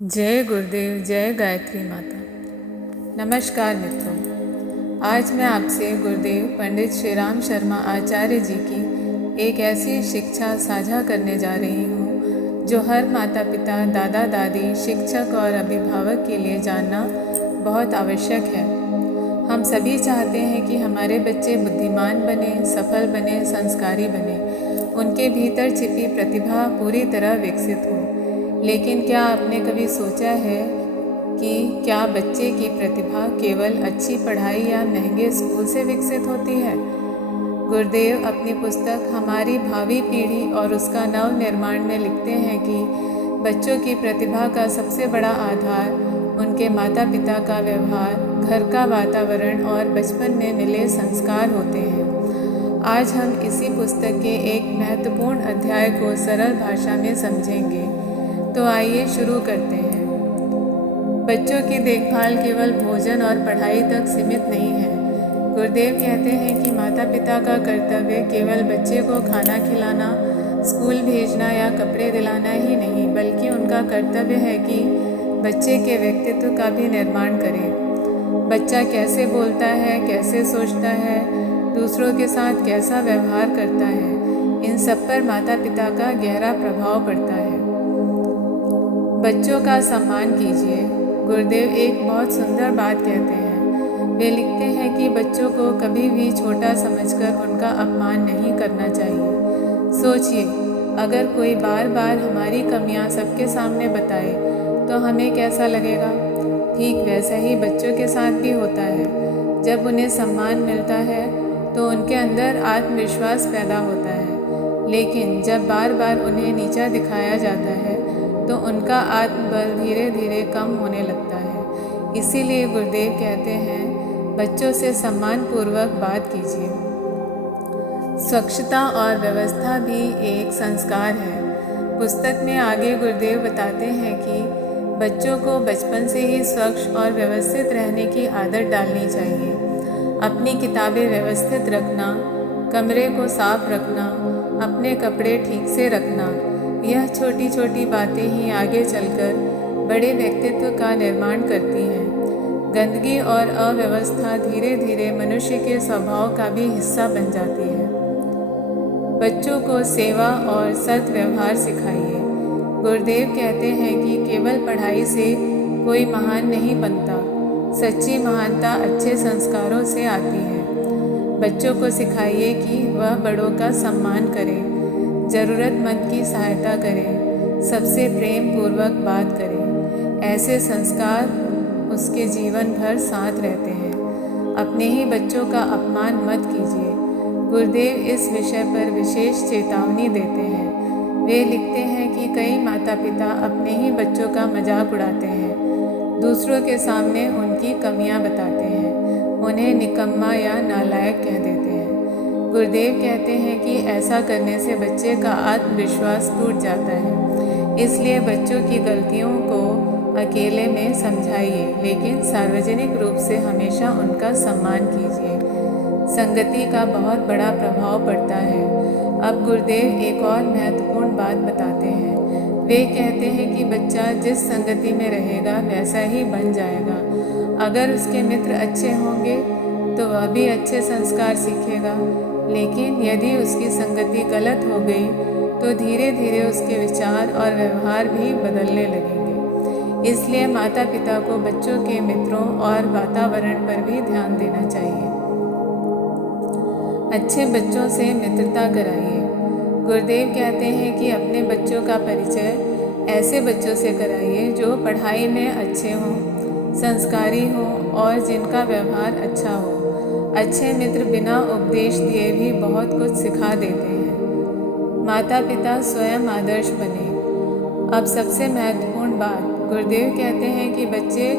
जय गुरुदेव, जय गायत्री माता। नमस्कार मित्रों, आज मैं आपसे गुरुदेव पंडित श्री राम शर्मा आचार्य जी की एक ऐसी शिक्षा साझा करने जा रही हूँ जो हर माता पिता, दादा दादी, शिक्षक और अभिभावक के लिए जानना बहुत आवश्यक है। हम सभी चाहते हैं कि हमारे बच्चे बुद्धिमान बने, सफल बने, संस्कारी बने, उनके भीतर छिपी प्रतिभा पूरी तरह विकसित हो। लेकिन क्या आपने कभी सोचा है कि क्या बच्चे की प्रतिभा केवल अच्छी पढ़ाई या महंगे स्कूल से विकसित होती है? गुरुदेव अपनी पुस्तक हमारी भावी पीढ़ी और उसका नव निर्माण में लिखते हैं कि बच्चों की प्रतिभा का सबसे बड़ा आधार उनके माता पिता का व्यवहार, घर का वातावरण और बचपन में मिले संस्कार होते हैं। आज हम इसी पुस्तक के एक महत्वपूर्ण अध्याय को सरल भाषा में समझेंगे। तो आइए शुरू करते हैं। बच्चों की देखभाल केवल भोजन और पढ़ाई तक सीमित नहीं है। गुरुदेव कहते हैं कि माता पिता का कर्तव्य केवल बच्चे को खाना खिलाना, स्कूल भेजना या कपड़े दिलाना ही नहीं, बल्कि उनका कर्तव्य है कि बच्चे के व्यक्तित्व का भी निर्माण करें। बच्चा कैसे बोलता है, कैसे सोचता है, दूसरों के साथ कैसा व्यवहार करता है, इन सब पर माता पिता का गहरा प्रभाव पड़ता है। बच्चों का सम्मान कीजिए। गुरुदेव एक बहुत सुंदर बात कहते हैं। वे लिखते हैं कि बच्चों को कभी भी छोटा समझकर उनका अपमान नहीं करना चाहिए। सोचिए, अगर कोई बार बार हमारी कमियां सबके सामने बताए तो हमें कैसा लगेगा? ठीक वैसा ही बच्चों के साथ भी होता है। जब उन्हें सम्मान मिलता है तो उनके अंदर आत्मविश्वास पैदा होता है, लेकिन जब बार बार उन्हें नीचा दिखाया जाता है तो उनका आत्मबल धीरे धीरे कम होने लगता है। इसीलिए गुरुदेव कहते हैं, बच्चों से सम्मानपूर्वक बात कीजिए। स्वच्छता और व्यवस्था भी एक संस्कार है। पुस्तक में आगे गुरुदेव बताते हैं कि बच्चों को बचपन से ही स्वच्छ और व्यवस्थित रहने की आदत डालनी चाहिए। अपनी किताबें व्यवस्थित रखना, कमरे को साफ रखना, अपने कपड़े ठीक से रखना, यह छोटी छोटी बातें ही आगे चलकर बड़े व्यक्तित्व का निर्माण करती हैं। गंदगी और अव्यवस्था धीरे धीरे मनुष्य के स्वभाव का भी हिस्सा बन जाती है। बच्चों को सेवा और सद्व्यवहार सिखाइए। गुरुदेव कहते हैं कि केवल पढ़ाई से कोई महान नहीं बनता। सच्ची महानता अच्छे संस्कारों से आती है। बच्चों को सिखाइए कि वह बड़ों का सम्मान करें, ज़रूरतमंद की सहायता करें, सबसे प्रेम पूर्वक बात करें। ऐसे संस्कार उसके जीवन भर साथ रहते हैं। अपने ही बच्चों का अपमान मत कीजिए। गुरुदेव इस विषय पर विशेष चेतावनी देते हैं। वे लिखते हैं कि कई माता पिता अपने ही बच्चों का मजाक उड़ाते हैं, दूसरों के सामने उनकी कमियां बताते हैं, उन्हें निकम्मा या नालायक कह देते हैं। गुरुदेव कहते हैं कि ऐसा करने से बच्चे का आत्मविश्वास टूट जाता है। इसलिए बच्चों की गलतियों को अकेले में समझाइए, लेकिन सार्वजनिक रूप से हमेशा उनका सम्मान कीजिए। संगति का बहुत बड़ा प्रभाव पड़ता है। अब गुरुदेव एक और महत्वपूर्ण बात बताते हैं। वे कहते हैं कि बच्चा जिस संगति में रहेगा वैसा ही बन जाएगा। अगर उसके मित्र अच्छे होंगे तो वह भी अच्छे संस्कार सीखेगा, लेकिन यदि उसकी संगति गलत हो गई तो धीरे धीरे उसके विचार और व्यवहार भी बदलने लगेंगे। इसलिए माता पिता को बच्चों के मित्रों और वातावरण पर भी ध्यान देना चाहिए। अच्छे बच्चों से मित्रता कराइए। गुरुदेव कहते हैं कि अपने बच्चों का परिचय ऐसे बच्चों से कराइए जो पढ़ाई में अच्छे हों, संस्कारी हों और जिनका व्यवहार अच्छा हो। अच्छे मित्र बिना उपदेश दिए भी बहुत कुछ सिखा देते हैं। माता पिता स्वयं आदर्श बने। अब सबसे महत्वपूर्ण बात, गुरुदेव कहते हैं कि बच्चे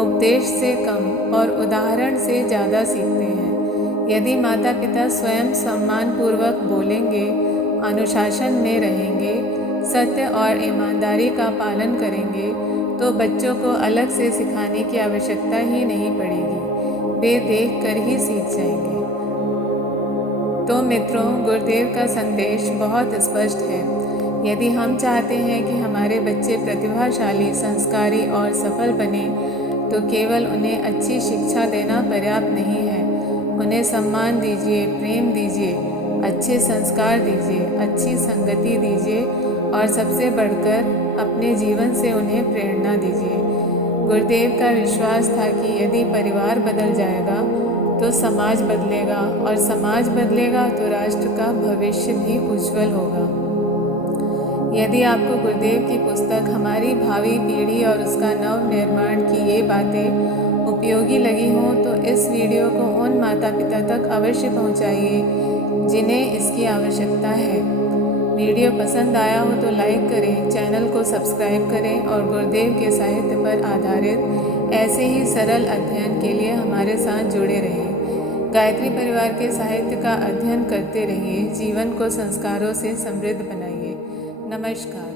उपदेश से कम और उदाहरण से ज़्यादा सीखते हैं। यदि माता पिता स्वयं सम्मानपूर्वक बोलेंगे, अनुशासन में रहेंगे, सत्य और ईमानदारी का पालन करेंगे, तो बच्चों को अलग से सिखाने की आवश्यकता ही नहीं पड़ेगी। वे देख कर ही सीख जाएंगे। तो मित्रों, गुरुदेव का संदेश बहुत स्पष्ट है। यदि हम चाहते हैं कि हमारे बच्चे प्रतिभाशाली, संस्कारी और सफल बने, तो केवल उन्हें अच्छी शिक्षा देना पर्याप्त नहीं है। उन्हें सम्मान दीजिए, प्रेम दीजिए, अच्छे संस्कार दीजिए, अच्छी संगति दीजिए और सबसे बढ़कर अपने जीवन से उन्हें प्रेरणा दीजिए। गुरुदेव का विश्वास था कि यदि परिवार बदल जाएगा तो समाज बदलेगा, और समाज बदलेगा तो राष्ट्र का भविष्य भी उज्जवल होगा। यदि आपको गुरुदेव की पुस्तक हमारी भावी पीढ़ी और उसका नव निर्माण की ये बातें उपयोगी लगी हों, तो इस वीडियो को उन माता पिता तक अवश्य पहुंचाइए जिन्हें इसकी आवश्यकता है। वीडियो पसंद आया हो तो लाइक करें, चैनल को सब्सक्राइब करें और गुरुदेव के साहित्य पर आधारित ऐसे ही सरल अध्ययन के लिए हमारे साथ जुड़े रहें। गायत्री परिवार के साहित्य का अध्ययन करते रहिए, जीवन को संस्कारों से समृद्ध बनाइए। नमस्कार।